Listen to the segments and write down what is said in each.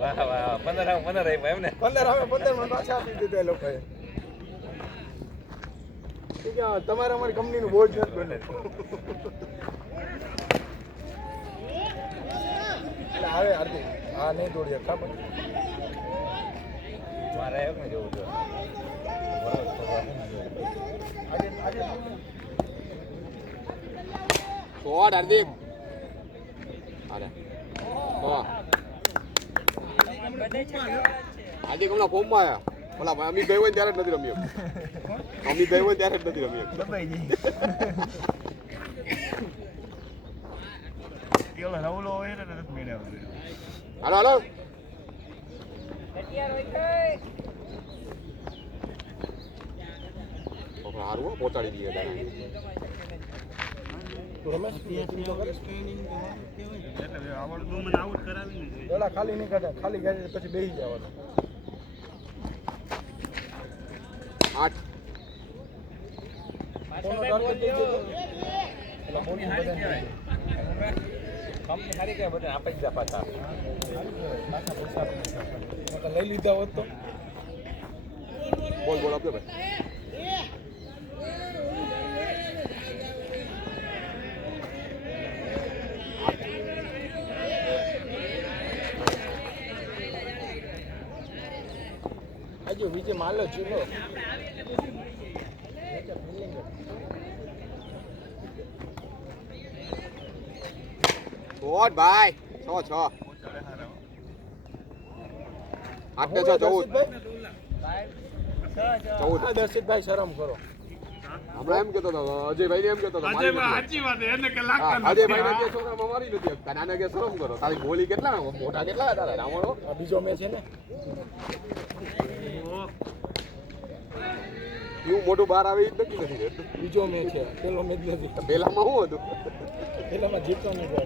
વાહ વાહ 15 આપ્યા એમ ને 15 આવે 15 મને પાછા આપી દીધા એ લોકોએ. તમારે અમારી કંપનીનું બોર્ડ નથી બને. એટલે આવે હાર્દિક હા નહીં દોડીએ ખબર મારે એમ ને જોવું છે શોટ હાર્દિક અરે હાર્દિક હમણાં ફોર્મમાં આવ્યા ઓલા અમિત ભાઈ હોય ત્યારે જ નથી રમ્યો. અમિત ભાઈ હોય ત્યારે જ નથી રમ્યો. દબાઈ જઈ રવલો હોય ને નથી મેળવ્યો. હાલો હાલો સારું પહોંચાડી દઈએ ખાલી નહીં કાઢે ખાલી ગાડી પછી બેસી જવાનું 8 કંપની સારી કે બધા આપી જ પાછા લઈ લીધા હોત તો બોલ બોલ આપજો ભાઈ. આજે વિજય માલો ચૂલો શોટ ભાઈ 6 8 ને 6 14 દર્શિતભાઈ શરમ કરો. હમણાં એમ કેતો હતો અજયભાઈ એમ કેતો હતો સાચી વાત એને કે લાગતા અજયભાઈ ને કે છોકરા મારી નથી શકતા નાને કે શરમ કરો તારી ગોલી કેટલા મોટા કેટલા હતા રામણો આ બીજો મેચ છે ને એવું મોટું બહાર આવે જ નથી રહેતું. બીજો મેચ છે પેલો મેચ નથી. પેલામાં શું હતું પેલામાં જીતવાનું છે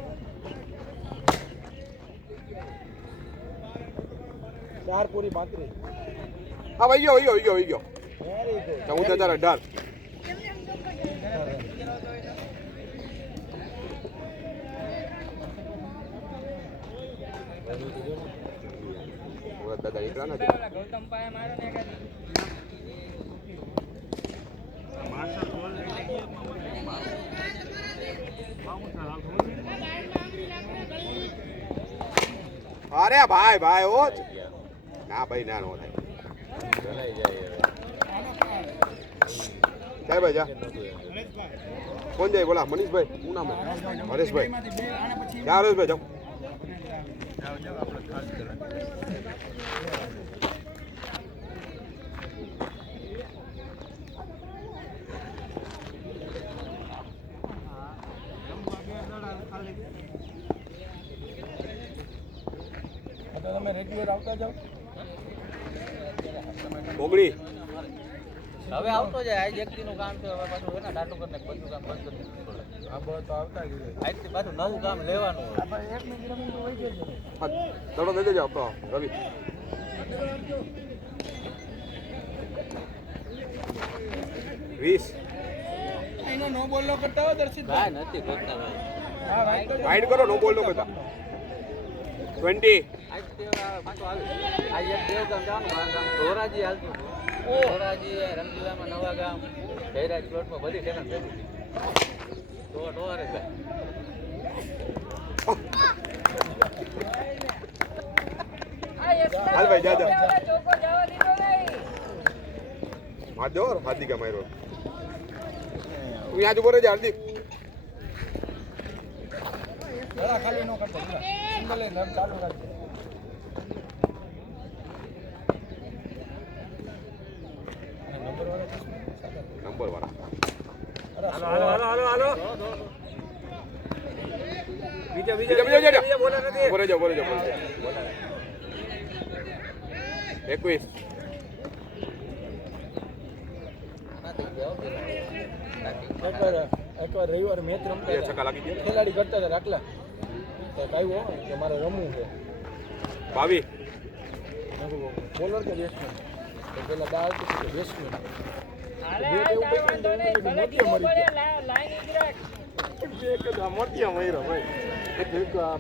4 પૂરી 35. હા વહી ગયો વેરી ગુડ 14,018 દાદા એકલા નથી અરે ભાઈ ભાઈ ઓ ના ભાઈ ના નો થાય જાય ભાઈ જા કોણ જાય બોલા મનીષભાઈ શું નામ હરેશભાઈ ક્યાં હરેશભાઈ જાઓ તમે રેગ્યુલર આવતા જાઓ ઓગળી હવે આવતો જાય આજ એક દિનનું કામ છે હવે પાછું એના ડાટું કરીને બધું કામ બંધ કરી દીધું આ બસ તો આવતા જ રહે. આજથી પાછું નવું કામ લેવાનું હોય આપણે એક મિનિટ રમીને તો વહી જશે. દડો દઈ દેજો આપણો રવિ 20 એનો નો બોલ નો કરતા હો દર્શિત કાંઈ નથી કરતા ભાઈ હા રાઈટ તો વાઇડ કરો નો બોલ નો કરતા 20 આજથી પાછું આવે આજે એક દેવગામ જવાનું મારા ગામ ધોરાજી હાલતું હતું ધોરાજી રંગીલામાં નવા ગામ જયરાજ પ્લોટમાં બધી ઠેકાણ થતી હતી તો ડોરે જાય હાલ ભાઈ જા જા માર દો હાર્દિકા માર્યો તું યાદ ઉપર જ હાર્દિક જરા ખાલી નો કરતો સિંગલ એ રન ચાલુ રાખજો. નંબર વાળા હાલો બીજા બોલે જાઓ 21 એકવાર રવિવાર મેચ રમતા એ છક્કા લાગી ગયા ખેલાડી કરતા હતા રાખલા તો આવ્યો કે મારે રમવું છે 22 બોલર કે બેટ્સમેન તો પેલા દાળ કે બેટ્સમેન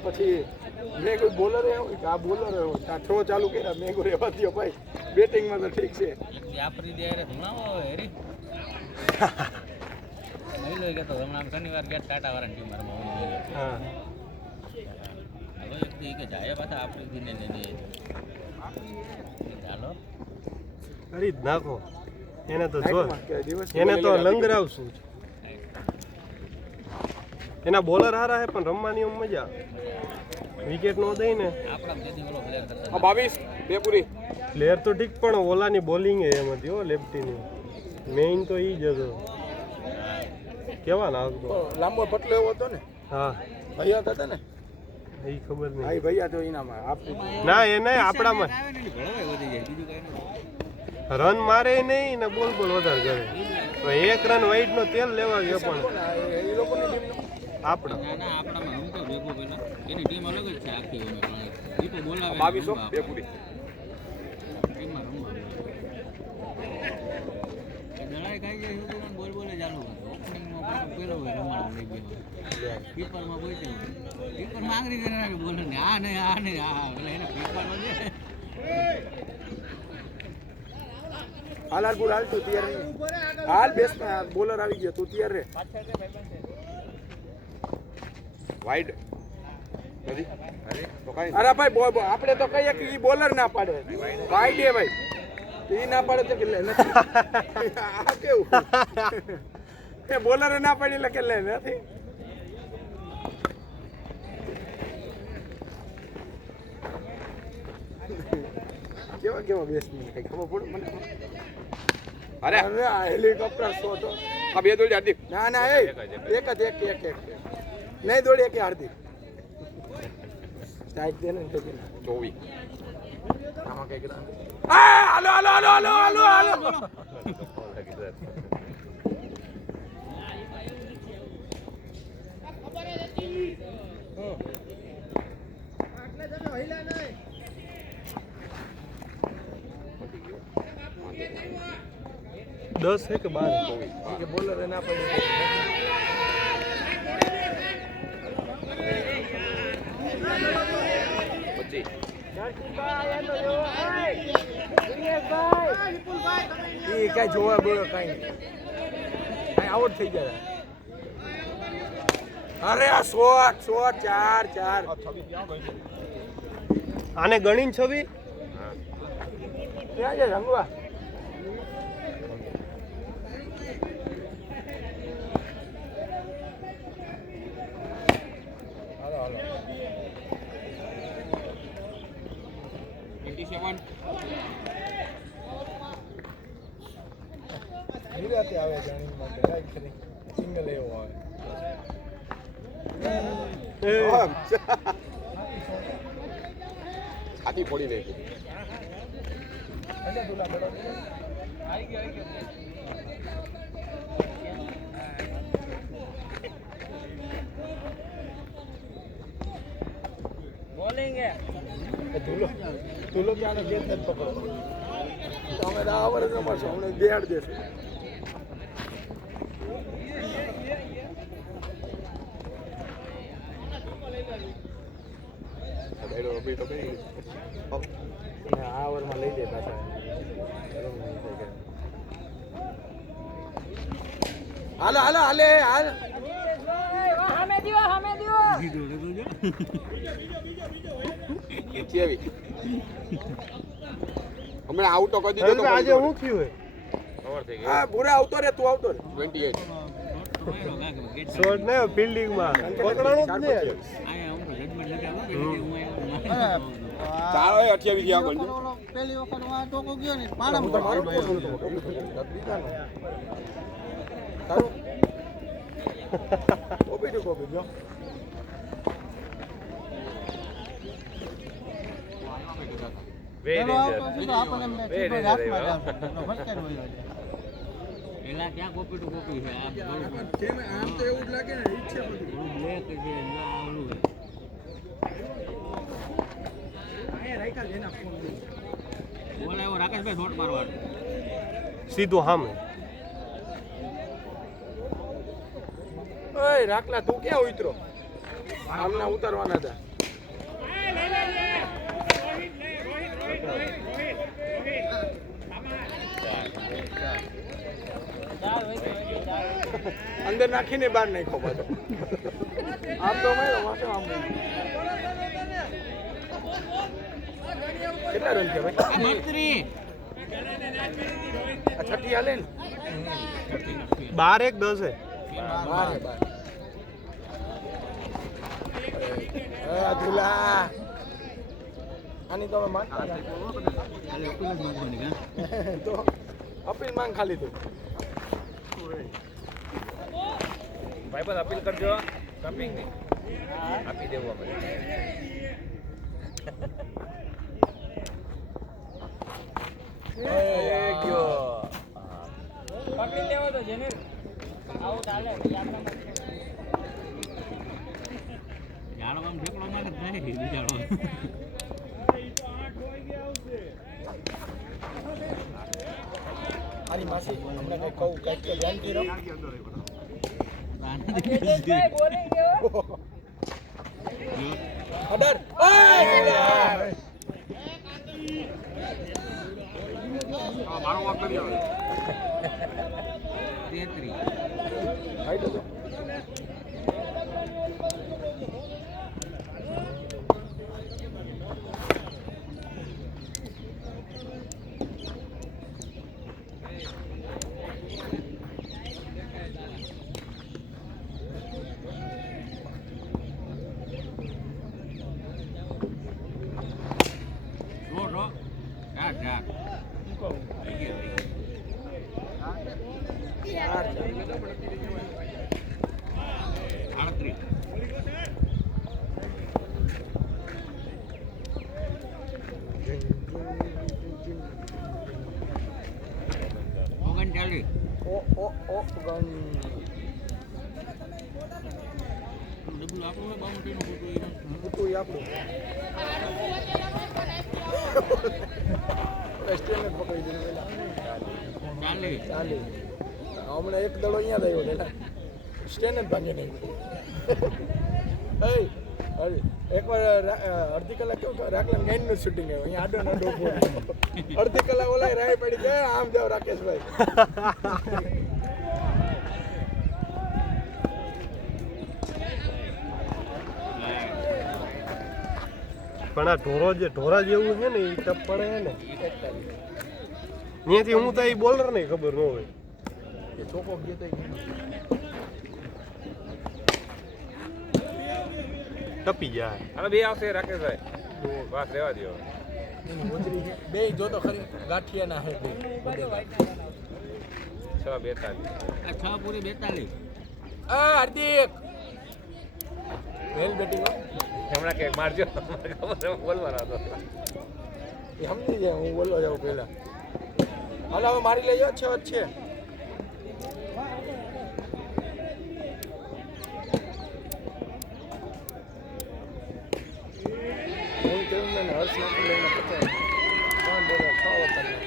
પછી મેં કોઈ બોલર હોય કે આ બોલર હોય આ થ્રો ચાલુ કર્યા મેં કોઈ રહેવા દો ભાઈ બેટિંગમાં તો ઠીક છે આપણી દે હમણાં હેરી મહિલો કે તો હમણાં શનિવાર ગયા ટાટા વાળા ટીમ મારવામાં હા હવે એક દી કે જાય પાછા આપણી દીને ને દે ચાલો કરી જ નાખો એને તો જો નાઇટમાં કે દિવસ એને તો લંગરાવશું એના બોલર હારા હે પણ રમવાની આમ મજા વિકેટ નો દઈ ને આપણા જેથી ઓલો પ્લેયર કરતા હા 22 બે પૂરી પ્લેયર તો ઠીક પણ ઓલાની બોલિંગ એમ હતી હો લેફ્ટીની મેઇન તો ઈ જ હતો કેવા લાગતો લાંબો પટલો એવો હતો ને હા ભૈયા હતા ને એ ખબર નહીં ભાઈ ભૈયા તો એનામાં આપણી ના એ નહીં આપણામાં આવે ને ભળવાય વધી જાય બીજું કઈ નહીં રન મારે નહીં ને બોલ વધારે કરે તો એક રન વાઈટ નો તેલ લેવા ગયો પણ એ લોકોની ટીમનો આપણા ના ના આપણામાં રમતો ભેગો પેલા એની ટીમ અલગ જ છે આખી ઓમે દીપો બોલાવે 22 બે પૂરી ટીમમાં રમવા દળાઈ ખાઈ જાય એવું બોલ બોલે ચાલુ ઓપનિંગમાં પેલો હોય રમવાનો લઈ ગયો કીપરમાં પહોંચે કીપરમાં આંગળી કરી નાખે બોલર ને આ નહીં એટલે એને કીપરમાં છે હાલારપુર હાલ તું તૈયાર નહીં હાલ બેસમાં બોલર આવી ગયો તું તૈયાર રે વાઇડ નથી તો કાઈ અરે ભાઈ આપણે તો કહીએ કે ઈ બોલર ના પાડે વાઈડ એ ભાઈ ઈ ના પાડે તો કે લે નથી આ કેવું એ બોલર ના પાડી એટલે કે લે નથી કેવા બેસની કઈ ખબર પડે મને અરે અરે આ હેલિકોપ્ટર શોટ આ બે દોડી હાર્દિક ના ના એ એક નહીં દોડી કે હાર્દિક સ્ટ્રાઇક દે ને તો 24 આમાં કઈ કરા હાલો હાલો હાલો હાલો હાલો હાલો દસ હે કે 12 કે બોલર ના પડે એ કઈ જોવા બોલો કઈ કઈ આઉટ થઈ જાય અરે આ શોટ ચાર આને ગણીને છવી ક્યાં છે રંગવા નિરાતે આવે જાણી માટે રાઈટ કરી સિંગલ એવો આવે છાતી ફોડી દે એટલે તુલા બડો આવી ગયો બોલિંગ હે તુલો ક્યાં ગેટ નથી પકડો તમે આ વર્ષ રમાશો હમણાં બેડ દેશો આ ઓવરમાં લઈ દે પાછા હાલો હાલો હાલે હાલ સામે દીવો કેવી હમણાં આઉટો કરી દીધો તો આજે હું થયું હે કવર થઈ ગઈ હા ભૂરા આવતો રે તું આવતો રે 28 શોર્ટ ને ફિલ્ડિંગ માં પકડાણું જ ને આયા હું જજમેન્ટ નથી આવ્યો ચાલો 28 થી આગળ જો પહેલી વખત આ ટોકો ગયો ને પાડા હું તો મારું તારું કોપી જો પેલા ક્યાં કોપી ટુ કોપી છે આ આમ તો એવું જ લાગે ને ઈચ્છે બધું બ્લેક છે આ ઓલું છે આયા રાખ્યા જેના ફોન બોલ એવો રાકેશભાઈ શોટ મારવાનો સીધું સામે ઓય રાખલા તું ક્યાં ઉતરો આમના ઉતારવાના હતા અંદર નાખીને બહાર નાખ્યો પાછો આમ તો માર્યો પાછો આમ કેટલા રન છે ભાઈ? આ છઠ્ઠી હાલે ને 12-10 બારે બાર ધુલા આની તો અમે માનતા તો અપીલ માંગ ખાલી તું ભાઈ બસ અપીલ કરજો કપિંગ ની આપી દેવું અમે ગયો પકડી લેવો તો જેને આવું ચાલે જાણવામાં ઢેકડો માં થાય બિચારો આની માસી હમણાં કઈ કહું કઈ કે જાણતી રહો બોલિંગ કેવો અડર મારો વાક કરી આવે 33 હાઈ તો રો જાક જાક ઓ ગન ડબલ આપણું બાઉન્ડરી નું બુટું આપણું સ્ટેન્ડ પકડી દીધું ચાલી હમણાં એક દડો અહીંયા થયો એટલે સ્ટેન્ડ જ ભાંગી નહીં એકવાર અડધી કલાક કેવું રાખલા ગાઈનનું શૂટિંગ આવ્યું અહીંયા આડો નાડો અડધી કલાક ઓલા રાય પડી ગયા આમ જાવ રાકેશભાઈ પણ આ ઢોરા જેવું છે ને એ ટપ પડે છે ને ત્યાંથી હું તો એ બોલર નહીં ખબર ન હોય એ ચોકો ગયો તો ટપી જાય હવે બે આવશે રાકેશભાઈ બસ રહેવા દો બે જો તો ખરી ગાંઠિયાના હે બે 6 પૂરી 42 હાર્દિક વેલ બેટિંગ હમણાં કે મારજો બોલવાનો હતો એ સમજી જાય હું બોલવા જાઉં પહેલા હાલો હવે મારી લઈ જાઓ 6 જ છે હું કેવું ને હર્ષ નાખી લઈને 50 3 બોલર 6 વખત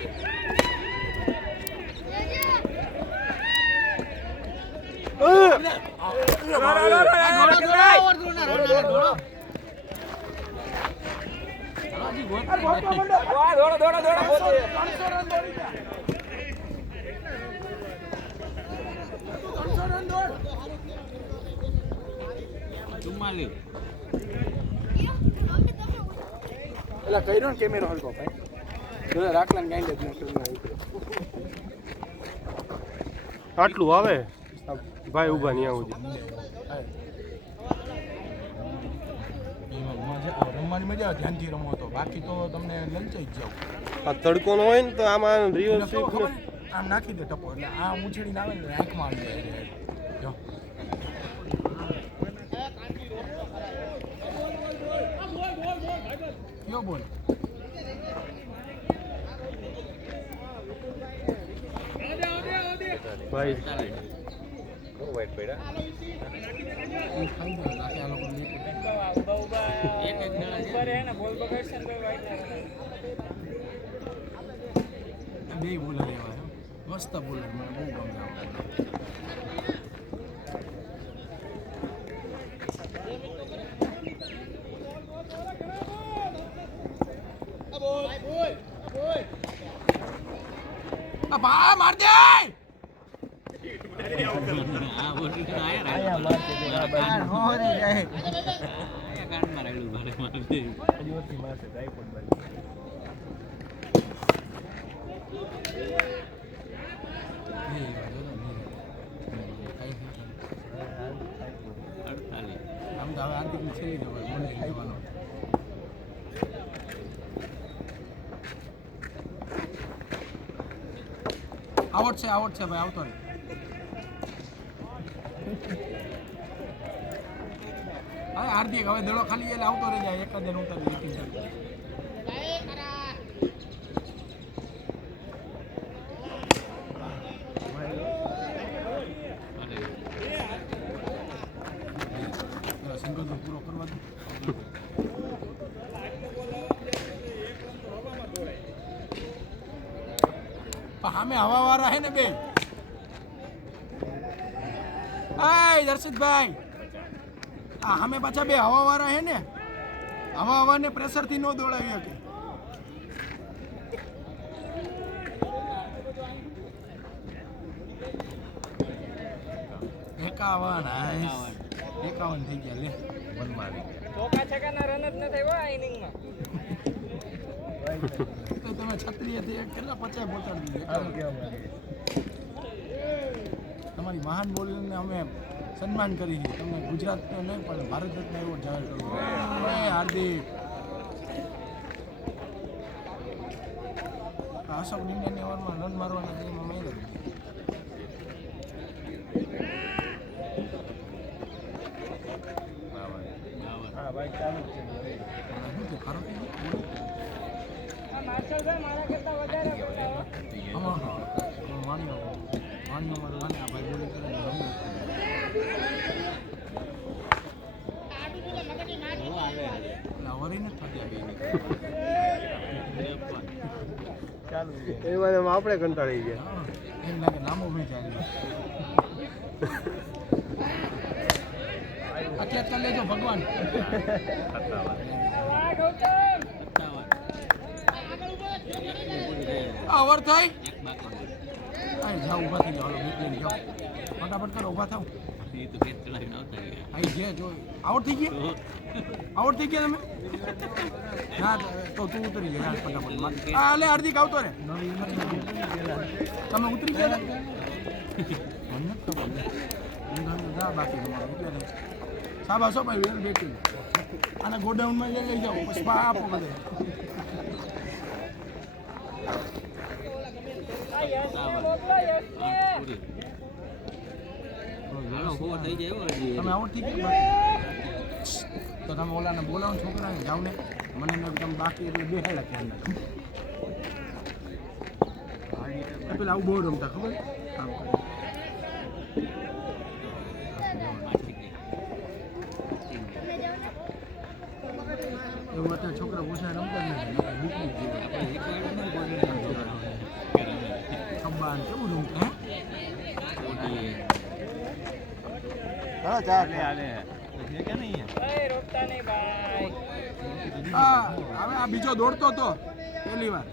પેલા કર્યો ને કેમેરો હલકો ભાઈ રાખલા ને ગાંડે જ આટલું આવે ભાઈ ઉભા નહીં આવું રમવાની મજા ધ્યાનથી રમો તો બાકી તો તમને લલચાઈ જ જાવ આ તડકો નો હોય ને તો આમાં રિયલ આમ નાખી દે ટપો એટલે આ ઉછળીને આવે ને આંખમાં આવી જાય જો કયો બોલ ભાઈ બહુ વાઈટ પડ્યા બે બોલર એવા છે મસ્ત બોલર મને બહુ ગમે બા માર દે આ બોલ તો આયા આયા મારશે તો આ બાજુ હોરી જાય આયા કાનમાં રહેલું ભારે મારશે હજુથી મારશે ટ્રાયપોડ બાજુ આમ તો હવે આર્થિક છેલ્લી જવાય મને ખાઈવાનો આવડશે ભાઈ આવતો રહે હા હાર્દિક હવે દડો ખાલી એટલે આવતો રહી જાય એકાદ દિન ઉતારી સિંગલ તો પૂરો કરવા દો સામે હવા વાળા હે ને બે દર્શિતભાઈ આ સામે પાછા બે હવા વાળા હે ને હવાને પ્રેશર થી નો દોડાવી શકે એકાવન થઈ ગયા લે ચોકા છકાના રન જ ન થયો આ ઇનિંગમાં તો તમે છત્રીયથી કેટલા 50 પહોંચાડી દીધું તમારી મહાન બોલિંગને અમે સન્માન કરી છે તમે ગુજરાતનો નહીં પણ ભારત રત્ન એવો જાહેર કર્યો હાર્દિક અશોક ઇન્ડિયનની ઓવરમાં રન મારવાના એમાં મેળવ્યું હા ભાઈ ચાલુ જ છે ખરો આ માર્શલભાઈ મારા કરતા વધારે બોલાવો ચાલુ છે એ વાત આપણે કંટાળી ગયા એમ લાગે નામો ભાઈ ચાલી અત્યારે લેજો ભગવાન ઓવર થઈ જાઓ ઊભા થઈ જાઓ નીકળીને જાઓ ફટાફટ કરો ઊભા થાવ આઈ જે જો આઉટ થઈ ગયા તમે ના તો તું ઉતરી જા ફટાફટ આ લે હાર્દિક આવતો રે તમે ઉતરી ગયા મને ખબર જા બાકી એટલે સાબાસો ભાઈ વેલ બેટી આને ગોડાઉનમાં લઈ જાઓ પછી આપો બધે તમે આઉટ થઈ ગયા તો તમે ઓલાને બોલાવો છોકરાને જાવ ને મને તમે બાકી એટલે બેહાડ્યા ત્યાં પેલા આવું બહુ રમતા ખબર એવું અત્યારે છોકરા ઓછા રમતા જ નથી ખબ્બા કેવું રમતા હા ચાલ હાલે કે નહીં ભાઈ રોકતા નહીં ભાઈ હા હવે આ બીજો દોડતો હતો પહેલી વાર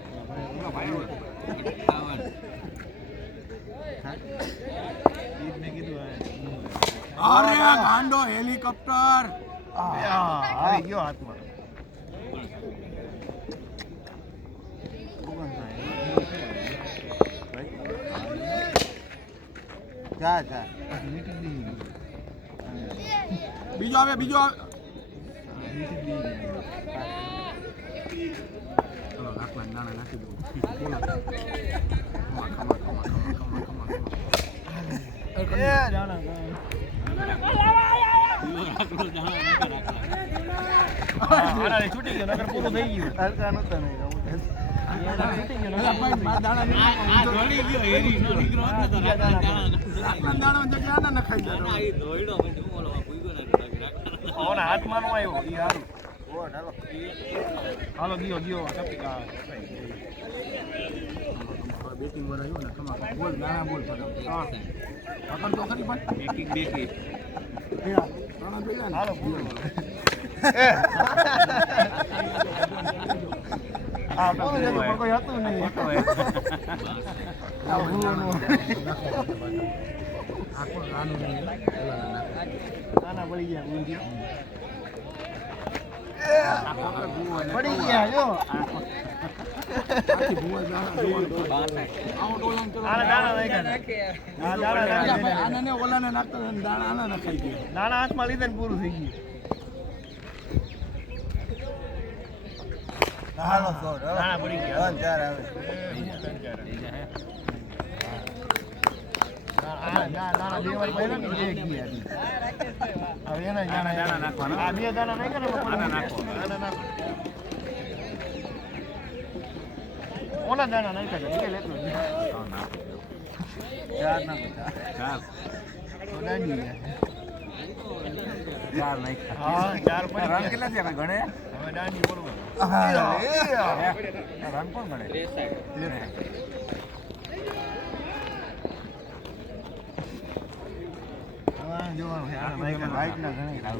અરે ગાંડો હેલિકોપ્ટર આવી ગયો હાથમાં જા જા બીજો આવે ચલો નાખવા નાના નાખી દઉં છૂટી ગયો નગર પૂરું થઈ ગયું હલકા નહોતા નહીં હાથમાં નો આવ્યો ઈ હારું હાલો ગયો બેટિંગ પર આવ્યો ને તમારો બોલ નાના બોલ પકડ તો ખરી પણ હાલો કોઈ હતું નહીં આ કોણ નાનું નહીં નાના પડી ગયા પડી ગયા જો આને ઓલાને નાખતા દાણા આના નખાઈ ગયા દાણા હાથમાં લીધે પૂરું થઈ ગયું હાલો દાણા પડી ગયા 3 4 આવે દાણા બે વાર પહેલા ને એક ગયા હવે એના દાણા નાખવાના આ બે દાણા નાખ્યા ને નાખો ઓલા દાણા નાખ્યા છે એટલે એટલું ચાર નાખો ચાર ચાર નાખ્યા હા ચાર પછી રન કેટલા છે ગણે હવે દાંડી બરોબર રન કોણ ગણે જોવાનું છે વાઈટ ના ગણે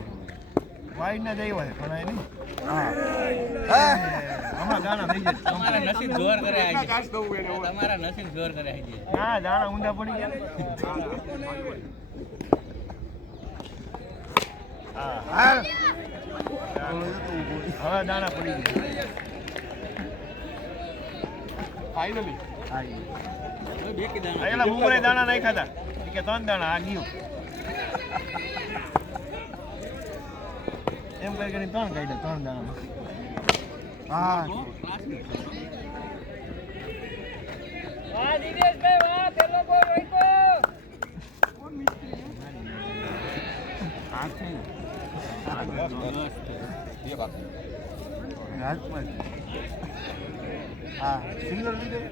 વાઈટ ના જઈ હોય પણ નહીં હમણાં દાણા થઈ જાય તમારા નસીબ જોર કરે આજે તમારા નસીબ જોર કરે આજે હા દાણા ઊંધા પડી ગયા હા હવે દાણા પડી ગયા ફાઇનલી પેલા મુંગરે દાણા નહીં ખાતા કે 3 દાણા આ ગયું એમ કરી કરીને 3 કાઢ્યા 3 દાણા હા વાહ દિનેશભાઈ વાહ પેલો બોલ રોઈકો કોણ મિસ્ત્રી આ છે ये बात हाथ में हां सिंगल लीडर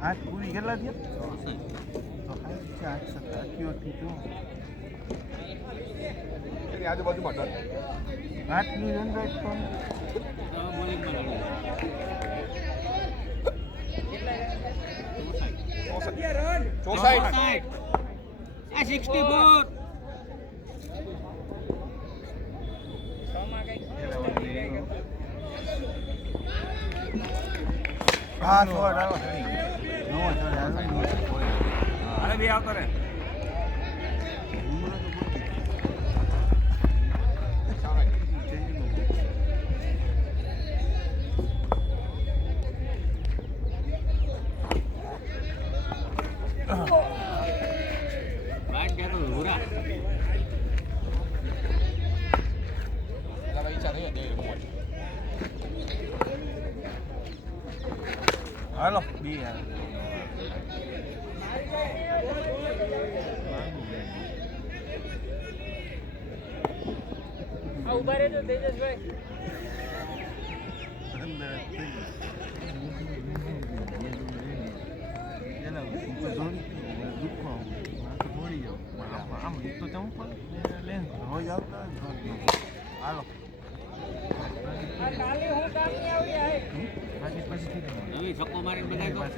हाथ पूरी કેટલા થયા તો 8 7 ક્યો થયો એની આજુબાજુમાં ડર હાથની અંદર પણ બોલિંગ માં ચોસાઈડ આ 64 હા છોડ આવો નો છોડ અરે બે આવતો રે બાટ ગયા તો હુરા પેલા ઈચ્છા થઈ દે હાલો બી આ ઉભા રહેજો તેજસભાઈ આમ તો ચંપલ લેન્સ રોજ આવતા હાલો નવી છક્કો મારીને બધા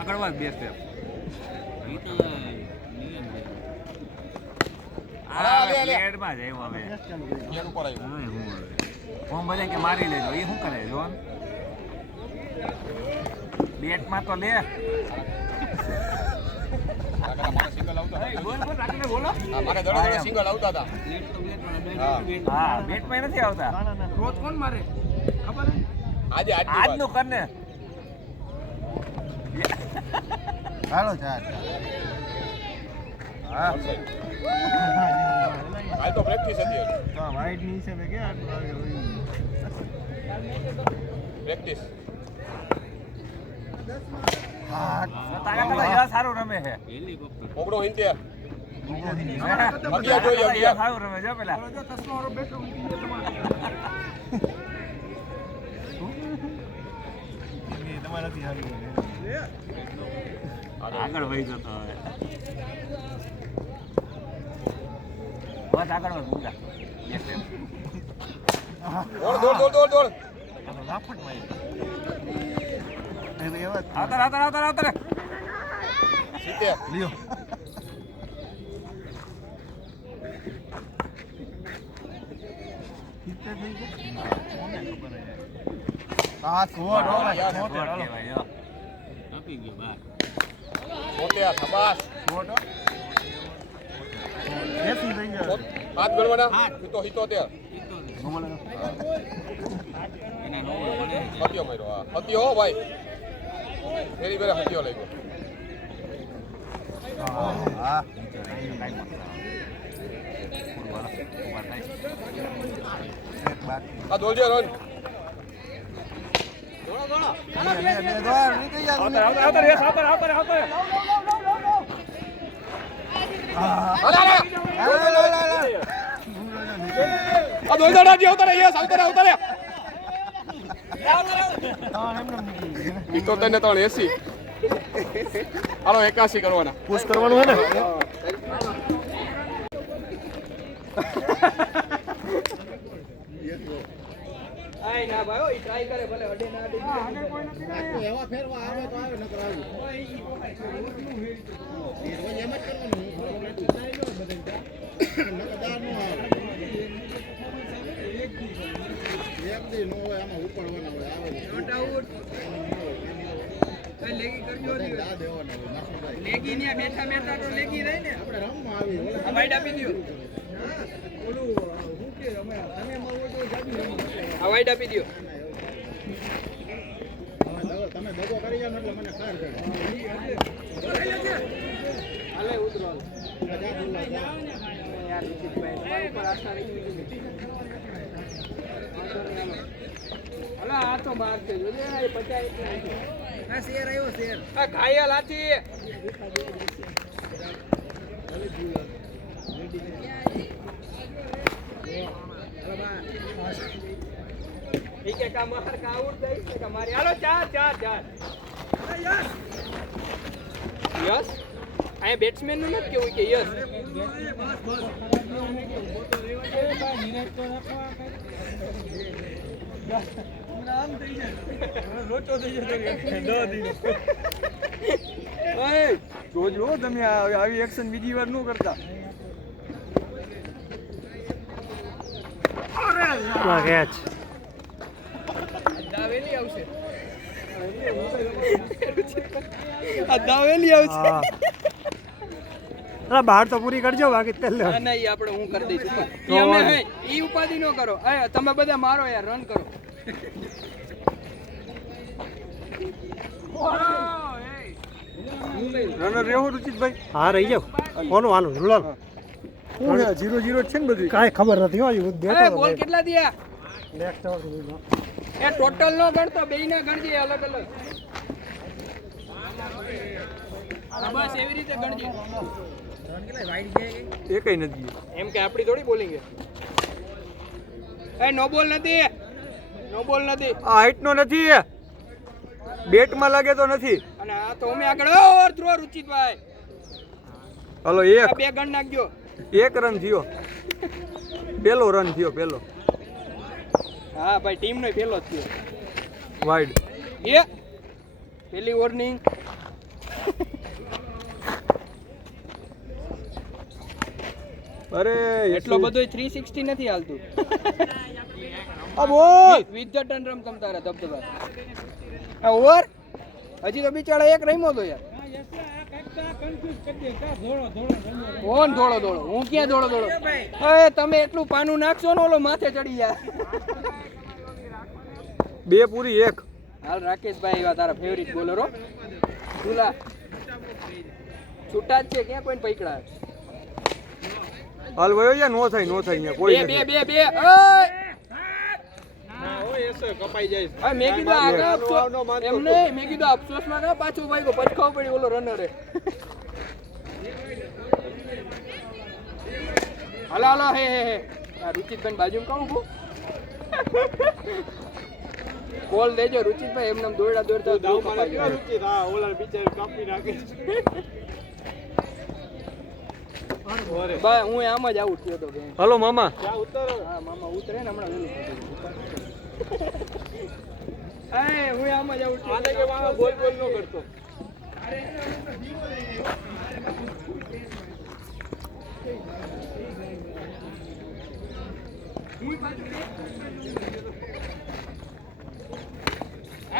આગળ વાત બે સ્ટેપ ઈ તો નિયમ છે આ પ્લેટમાં જ આવ્યો હવે પ્લેન ઉપર આવ્યું હવે હું હવે ફોર્મ બધા કે મારી લેજો એ શું કરે જોન બેટમાં તો લે આગળ મારા સિંગલ આવતા બોલ બોલ રાખીને બોલો હા મારા દડે સિંગલ આવતા હતા પ્લેટ તો પ્લેટ હા. હા બેટમાં નથી આવતા રોજ કોણ મારે ખબર હે આજે આજનું કરને હાલો ચાલ હા કાલ તો પ્રેક્ટિસ હતી તો વાઈટ ની હિસાબે કે આટલું આવે પ્રેક્ટિસ હા તાકા સારું રમે છે હેલિકોપ્ટર 79 અગિયાર જોઈએ સારું રમે જો પેલા ચશ્મા વાળો બેઠો તમારાથી હારી આગળ વહી જતો હવે બસ આગળ વધ મુંડા દોડ રાફટ મારી એવા આવતા 70 લ્યો કિતને થઈ ગયા કોને ખબર હે આ સોટ હો ભાઈ યસ. સોટ હાલો આપી ગયો બાર 70 શાબાશ. સોટ હો 80 થઈ ગયા હાથ ગણવાના હિતો 70 એના નવો મળે હત્યો માર્યો હા હત્યો હો ભાઈ ફેરી બેરે હત્યો લાગ્યો હા આ દોલજો રન બે દોડ નીકળી જા અરે આ દોલ દોડા જે ઉતારે યસ ઉતારે પિત્તોતેર ને 380 હાલો 81 કરવાના પુશ કરવાનું છે ને આય ના ભાઈ ઓય ટ્રાય કરે ભલે અડે ના અડે એવા ફેરવા આવે તો આવે નકર આવે એમ જ લેગી ને બેઠા બેઠા તો લેગી રહી ને આપણે રમવા આવી આ વાઈડ આપી દયો ઓલું હું કે અમે તમે મળો તો જાબી આ વાઈડ આપી દયો તમે દગો કરી જાવ એટલે મને ખાર કરે હાલે ઉતરો યાર ઉપર આશા રહી ગઈ હાલો આ તો બાર છે જોજે 50 આ શેર આવ્યો શેર આ ઘાયલ હાથી ઠીક है का मार का आउट दई से का मारी हालो 4 यस यस આ બેટ્સમેન નું નથી કેવું કે યસ નામ થઈ જાય લોચો થઈ જાય 10 દિન ઓય જોજો તમે આવી એક્શન બીજી વાર ન કરતા કેચ દાવેલી આવશે આ દાવેલી આવશે અરે બહાર તો પૂરી કરજો બાકી તેલ લે ના નહીં આપણે હું કરી દઈશ ઉપર ઈ અમે હે ઈ ઉપાધિ ન કરો એ તમે બધા મારો યાર રન કરો રનર રેહો રુચિતભાઈ હા રહી જાવ કોનું હાલું રૂલાલ હું 0-0 છે ને બધું કાંઈ ખબર નથી હો યુદ્ધ એ બોલ કેટલા દિયા નેક્સ્ટ ઓવર સુધી એ ટોટલ નો ગણતો બેયના ગણજે અલગ અલગ બસ એવી રીતે ગણજે એકઈ નથી એમ કે આપણી થોડી બોલિંગ છે એ નો બોલ નથી આ હાઈટ નો નથી બેટમાં લાગે તો નથી અને આ તો અમે આગળ ઓવર થ્રો રુચિતભાઈ હલો આ બે ગણ નાખજો એક રન થયો પેલો રન થયો પેલો હા ભાઈ ટીમ નો પહેલો જ થયો વાઇડ એ પેલી વોર્નિંગ અરે એટલો બધો 360 નથી હાલતું આ બોલ વિથ ધ ટર્ન રમ તમ તારા ધબધબા આ ઓવર હજી તો બિચારા એક રમ્યો તો યાર કોણ ધોળો હું ક્યાં ધોળો એ તમે એટલું પાનું નાખશો ને ઓલો માથે ચડી જાય બે પૂરી એક હાલ રાકેશભાઈ એવા તારા ફેવરિટ બોલરો તુલા છૂટા જ છે ક્યાં કોઈને પકડા હાલ વયો યા નો થાય અહીંયા કોઈ નથી બે કપાઈ જાય હા મેં કીધું આગળ એમ નહીં મેં કીધું અફસોસમાં કા પાછો ભાઈ પછખાવ પડી ઓલો રનરે હાલો હે આ રુચિતભાઈ બાજુ કહું છું કોલ દેજો રુચિતભાઈ એમને દોડતા ભાઈ હું આમ જ આઉટ થયો હતો હલો મામા હા મામા ઉતરે ને હમણાં વેલું હું આમ જ આઉટ થયો બોલ ન કરતો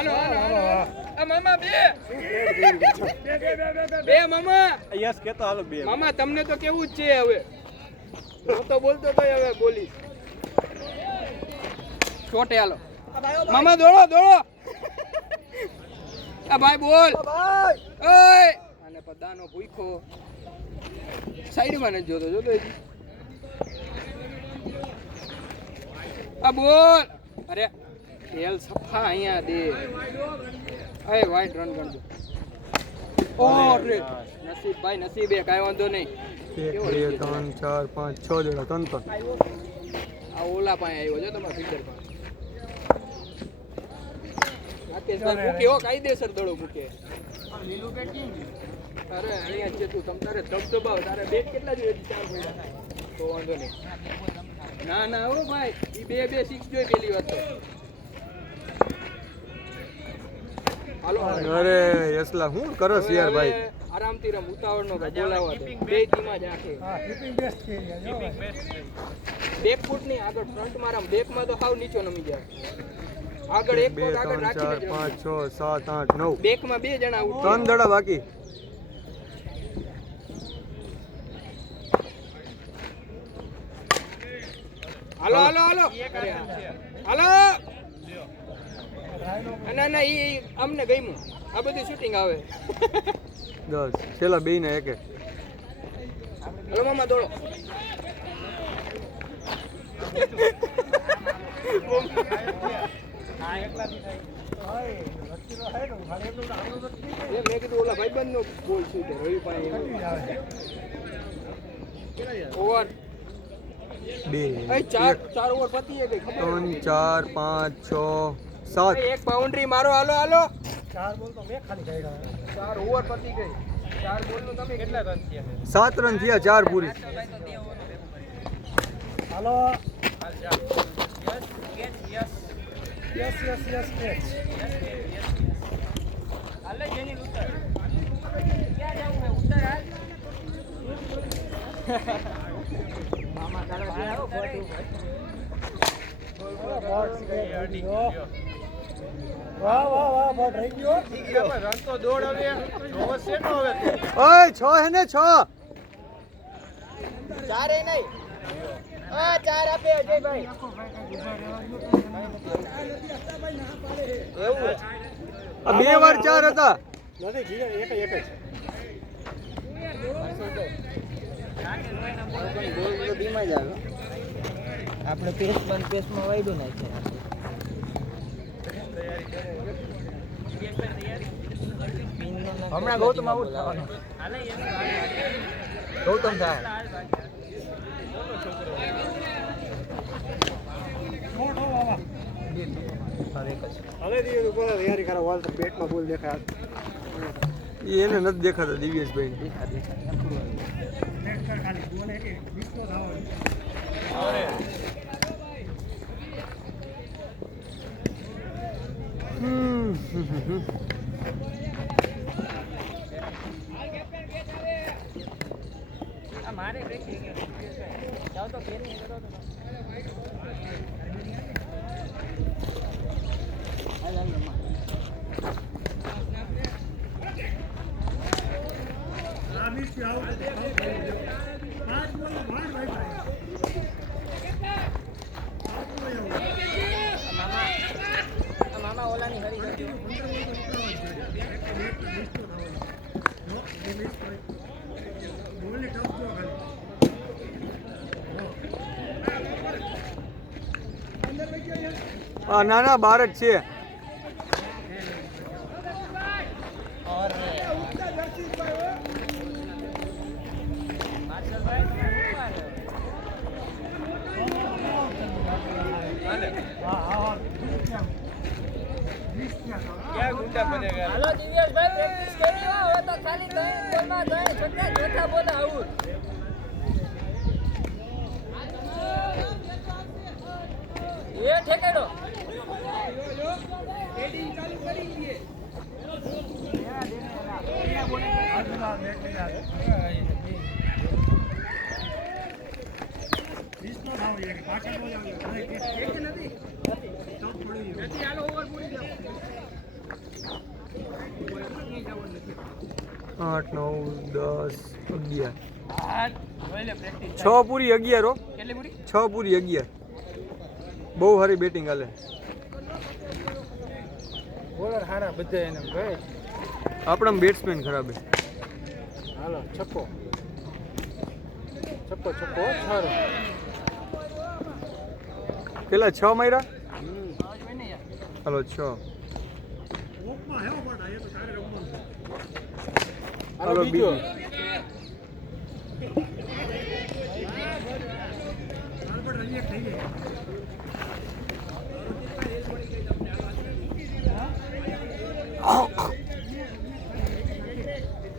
હાલો આ મામા બે મામા યસ કેતો હાલો બે મામા તમને તો કેવું જ છે હવે હું તો બોલતો તો હવે બોલી છોટે હાલો મામા દોડો આ ભાઈ બોલ ઓય આને પદાનો ભૂખો સાઈડમાં ન જોતો આ બોલ અરે તેલ સફા અહીંયા દે અય વાઈટ રન કરજો ઓ રે નસીબ એ કાઈ વાંધો નહીં 1 2 3 4 5 6 જણા ત્રણ આ ઓલા પાસે આવ્યો છે તમારા ફિલ્ડર પાસે રાકેશભાઈ મૂકે કાયદેસર દડો મૂકે અરે અહીંયા છે તું તમ તારે ધબધબાવ તારે બેટ કેટલા જોઈએ 4 પડ્યા તો વાંધો નહીં ના હો ભાઈ ઈ બે 6 જોઈ પેલી વાત તો હાલો અરે યસલા હું કરસ યાર ભાઈ આરામથી રમ ઉતાવળ નો બોલાવા દે બે ધીમા જ આખે બેક ફૂટ ની આગળ ફ્રન્ટ માં રમ બેક માં તો હાવ નીચો નમી જાય આગળ એક પગ આગળ રાખીને 5 6 7 8 9 બેક માં બે જણા ઉઠે ત્રણ દડા બાકી હાલો ના ઈ અમને ગમ્યું આ બધું શૂટિંગ આવે 10 છેલ્લા બે ને એક હાલો મામા દોડો મેં કીધું ઓલા ભાઈબંધ નો બોલ શું છે રવિ પાસે ઓવર બે ચાર ઓવર પતી ગઈ 3 4 5 6 7 એક બાઉન્ડ્રી મારો હાલો 4 બોલ તો મેં ખાલી કર્યા 4 ઓવર પતી ગઈ 4 બોલ નું તમે કેટલા રન થયા 7 રન થયા 4 પૂરી હાલો યસ કેચ હાલે જેની ઉતર ક્યાં જાવું હે ઉતર હાલ મામા તારા જે આવો વાહ બોટ રહી ગયો રન તો દોડ હવે જોવો છે નો હવે ઓય 6 હે ને 6 ચાર એ નહીં આ ચાર આપે અજયભાઈ એવું આ બે વાર 4 હતા નથી જીગર એક જ ગોલ તો ધીમા જ આવે આપણે પેસમાં વાયડું નાખ્યા હમણાં ગૌતમ આઉટ થવાનો ગૌતમ થાય એને નથી દેખાતા દિવ્યેશભાઈ મારે જાઓ તો ફેર નહીં કરો મામા ઓલાની હરી ના બાર જ છે હાલો દિવ્યેશભાઈ પ્રેક્ટિસ કરી હવે તો ખાલી 3 બોલમાં 3 છક્કા ચોથા બોલે આઉટ એ ઠેકેડો બેટિંગ ચાલુ કરી દીએ પાછળ બોલ આવ્યો એક નથી હાલો ઓવર પૂરી જાવ 8 9 10 11 6 પૂરી 11 હો 6 પૂરી 11 બહુ સારી બેટિંગ હાલે બોલર હારા બધે એને ભાઈ આપણા બેટ્સમેન ખરાબ છે હાલો છક્કો છક્કો છક્કો છારો પેલા 6 માર્યા હાલો 6 હાલો બીજો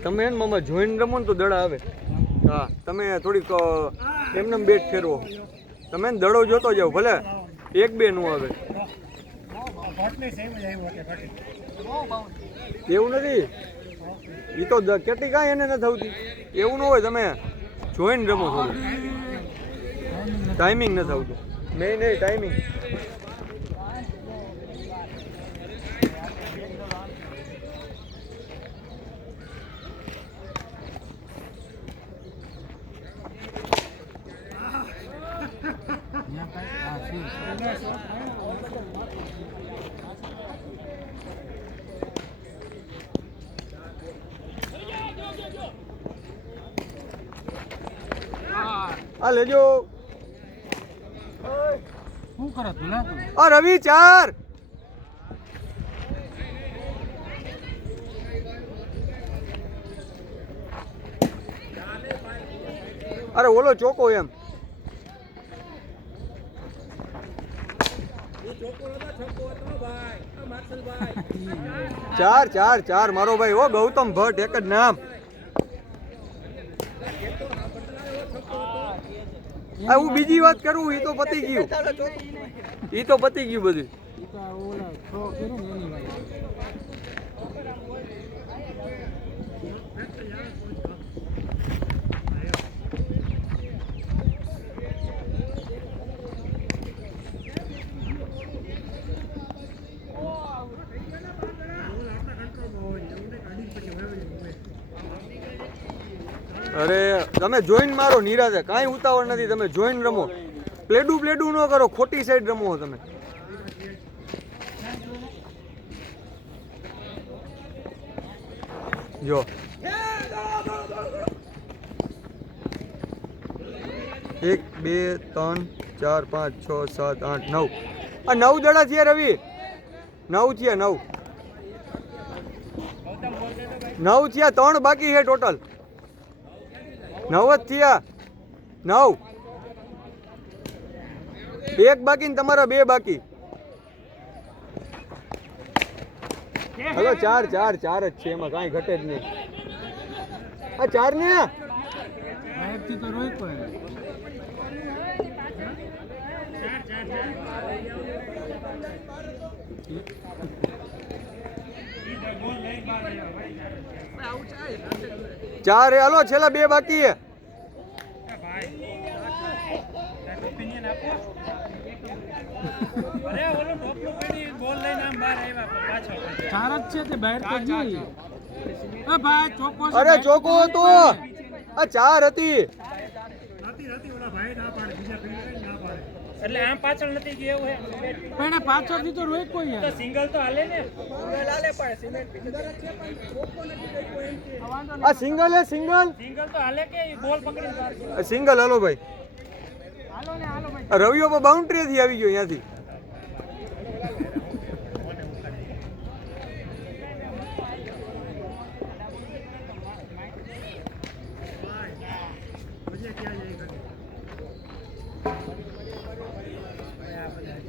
તમે એને મામા જોઈન રમો ને તો દડા આવે હા તમે થોડીક એમને બેટ ફેરવો તમે એને દડો જોતો જાઓ ભલે 1-2 નું આવે એવું નથી એ તો કેટલી કાંઈ એને નથી આવતી એવું ન હોય તમે જોઈન રમો થોડું ટાઈમિંગ નથી આવતું મેં નહીં ટાઈમિંગ આ લેજો શું કરે તું લા તું આ રવિ 4 અરે ઓલો ચોકો એમ ચાર ચાર ચાર મારો ભાઈ ઓ ગૌતમ ભટ્ટ એક જ નામ આ હું બીજી વાત કરું એ તો પતી ગયું બધું ઓલા થ્રો કર્યું ને એની વાત અરે તમે જોઈન મારો નિરાશે કાંઈ ઉતાવળ નથી તમે જોઈન રમો પ્લેડું ન કરો ખોટી સાઈડ રમો તમે જો 1 2 3 4 5 6 7 8 9 આ 9 દડા થયા રવિ 9 થયા 9 થયા 3 બાકી છે ટોટલ 9 જ થયા 9 એક બાકી ને તમારા 2 બાકી હલો 4 જ છે એમાં કાંઈ ઘટે જ નહીં આ 4 ને થી તો રોઈ કોઈ ચાર હાલો છેલ્લા 2 બાકી હે ચાર જ છે તે બહાર તો જી એ ભાઈ ચોકો છે અરે ચોકો હતો આ 4 હતી એટલે આમ પાછળ નથી ગયો હે પણ પાછળ થી તો રોઈ કોઈ યાર તો સિંગલ તો હાલે ને આ સિંગલ હે સિંગલ તો હાલે કે બોલ પકડી સિંગલ હાલો ભાઈ હાલો ને હાલો ભાઈ રવિયો પર બાઉન્ડ્રી થી આવી ગયો અહીંયાથી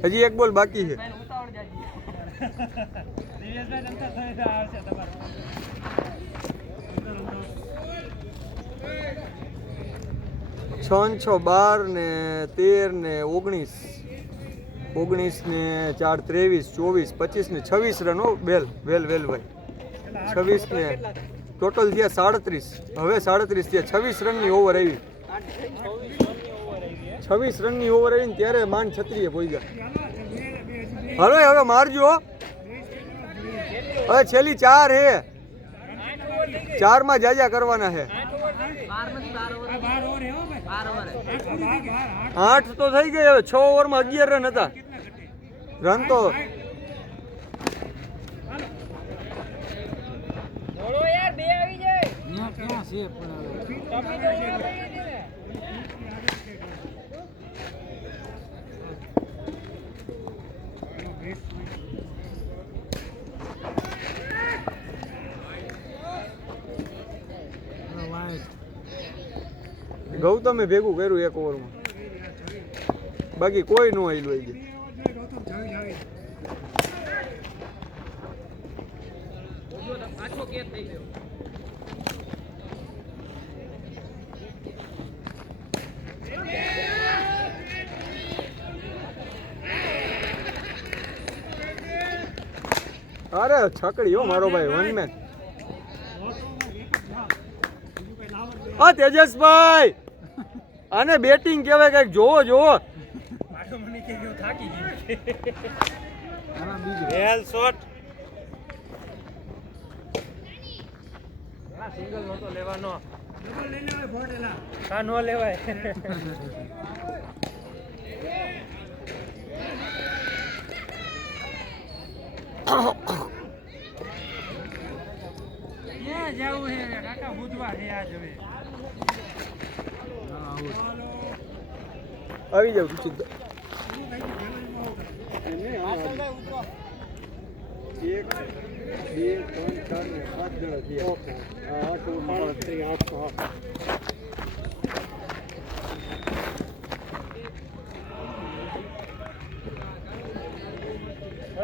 હજી એક બોલ બાકી છે છ 12 ને 13 ને 19 ને 4 23 24 25 ને 26 રન હો વેલ ભાઈ 26 ને ટોટલ થયા 37 હવે 37 થયા 26 રનની ઓવર આવી 26 રનની ઓવર આવી ને ત્યારે માંડ 36 પહોંચ્યા હાલો હવે મારજો હવે છેલ્લી 4 હે 4 માં જાજા કરવાના છે 8 તો થઈ ગઈ હવે 6 ઓવરમાં 11 રન હતા રન તો ગૌતમે ભેગું કર્યું 1 ઓવરમાં બાકી કોઈ ન આવેલું આવી અરે છકડી હો મારો ભાઈ વન મેન હા તેજસભાઈ આને બેટિંગ કહેવાય કઈક જોવો જોવો હેલ શોટ સિંગલ નતો લેવાનો હા નો લેવાય ક્યાં જાવું હે કાકા બુધવાર હે આજ હવે આવી જાવ તું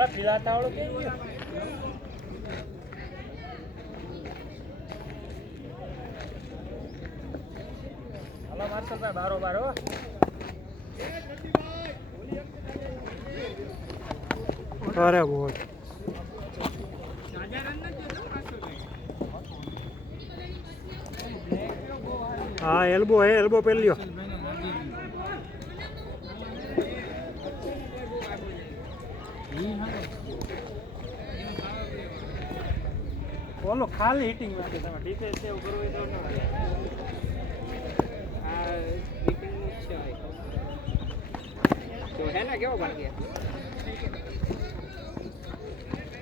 પીલા તાવડો કેમ ગયો હાલો મારતો ભાઈ બારો બારો અરે બોલ હા એલ્બો હે એલ્બો પહેરી લ્યો બોલો ખાલી હિટિંગ માટે તમે ડિફેન્સ સેવ કરવું હોય તો ન હાલે આ હિટિંગ નું છે તો હે ને કેવો ભાગ્ય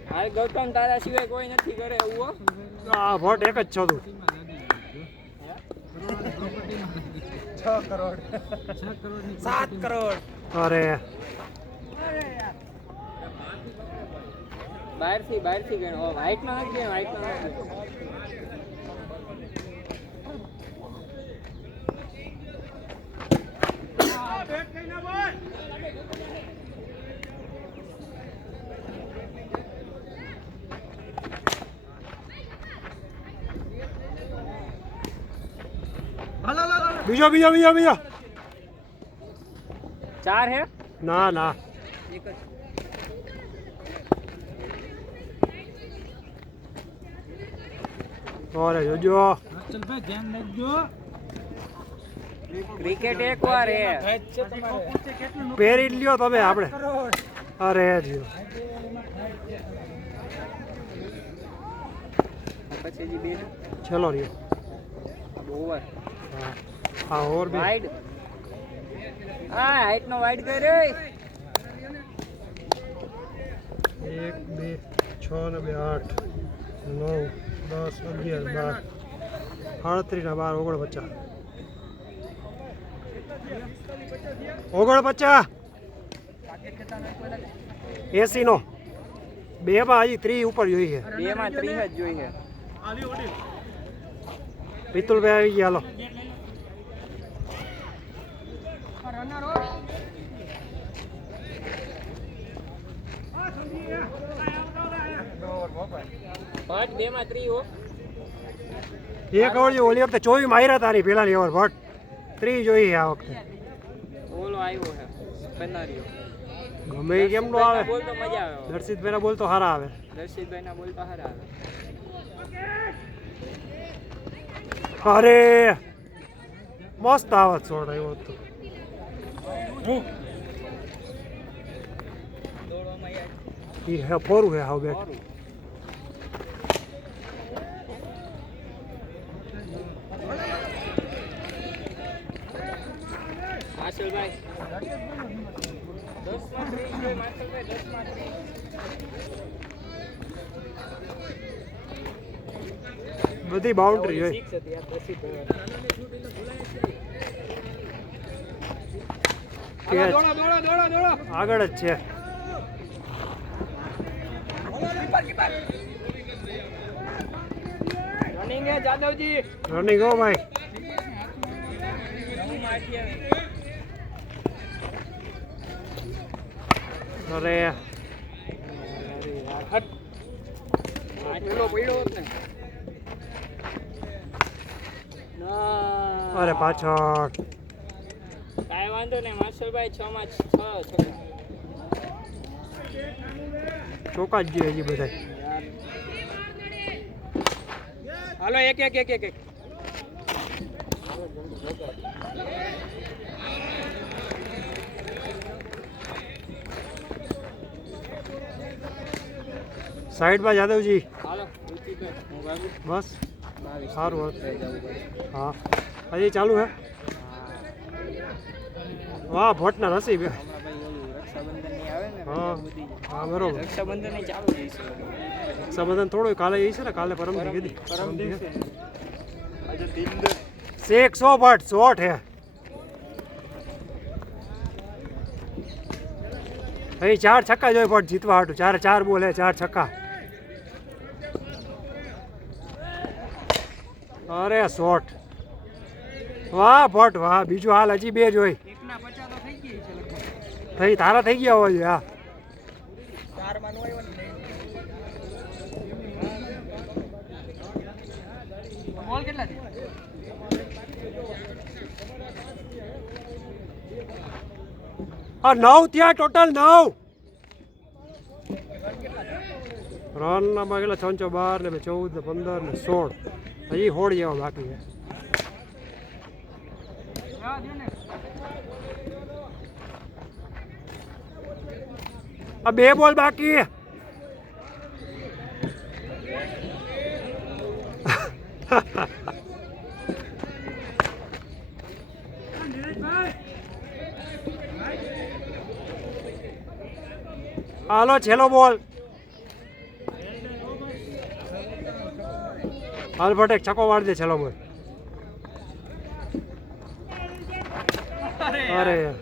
હાલ ગૌતમ તારા સિવાય કોઈ નથી કરે એવું આ વોટ એક જ છો તું 6 કરોડ 7 કરોડ અરે બહાર થી ગણો હાઈટ નો નથી ગયો હાઈટ નો નથી બીજો બીજો બીજો બીજો 4 હે ના ના એક જ અરે જોજો ચલ ભાઈ ધ્યાન રાખજો ક્રિકેટ એકવાર હે પહેરી લ્યો તમે આપણે અરે જીઓ પછી જી બે ચલો રહ્યો ઓવર હા ઓવર બે વાઇડ હા હાઈટ નો વાઇડ કરે 1 2 6 ને 2 8 9 10 11 12 38 ના 12 49 80 નો બે માં હજી 3 ઉપર જોઈએ બે માં 30 જ જોઈએ પિતુલભાઈ આવી ગયા હાલો પાંચ બે માં 30 હો એક ઓવર ઓલી વખતે 24 માર્યા તારી પેલાની ઓવર ભટ્ટ 30 જોઈએ આ વખતે ઓલો આવ્યો છે બનારિયો ગમે એ કેમ નો આવે બોલ તો મજા આવે દર્શિતભાઈ ના બોલ તો સારા આવે દર્શિતભાઈ ના બોલ તો સારા આવે અરે મસ્ત આવત શોટ આવ્યો હતો એ હે ફોરું હે હાવ બેટ માર્શલભાઈ 10 માં 30 જોઈએ માર્શલભાઈ 10 માં 30 બધી બાઉન્ડ્રી હોય. 6 હતી આ પછી કેચ દોડો આગળ જ છે. રનિંગ હે જાદવજી. રનિંગ હો ભાઈ. 9 માં 28 અરે પેલો પડ્યો હોત ને. અરે પાછળ કાંઈ વાંધો નહીં માર્શલભાઈ 6 માં 6 ચોકા જ જોઈએ હજી બધા. હાલો એક સાઈડમાં જાદવજી. હાલો બસ સારું હતું. હા હજી ચાલુ હે. વાહ ભટ્ટના નસીબ હે. રક્ષાબંધન ની આવે ને હા હા બરોબર. રક્ષાબંધન ની ચાલુ જઈશું રક્ષાબંધન થોડું કાલે એ છે ને કાલે પરમથી કીધી. પરમ દિવસે આજે દિન શેખ 100 ભટ્ટ શોર્ટ હે. અહીં 4 છક્કા જોઈએ ભટ્ટ જીતવા હાટું. 4 બોલ હે 4 છક્કા. અરે શોર્ટ. વાહ ભટ્ટ વાહ. બીજું હાલ હજી 2 જોઈ. એકના 50 તો થઈ ગઈ છે લગભગ. થઈ તારા થઈ ગયા હોય હા. 4 માં નો આવ્યો ને. બોલ કેટલા છે? આ 9 થયા ટોટલ 9 રન ના કેટલા 6 12 ને 14 ને 15 ને 16 હજી 16 જેવા બાકી છે. આ 2 બોલ બાકી. હાલો છેલ્લો બોલ. હાલ ભટ્ટ એક છક્કો મારી દે છેલ્લો બોલ. અરે યાર.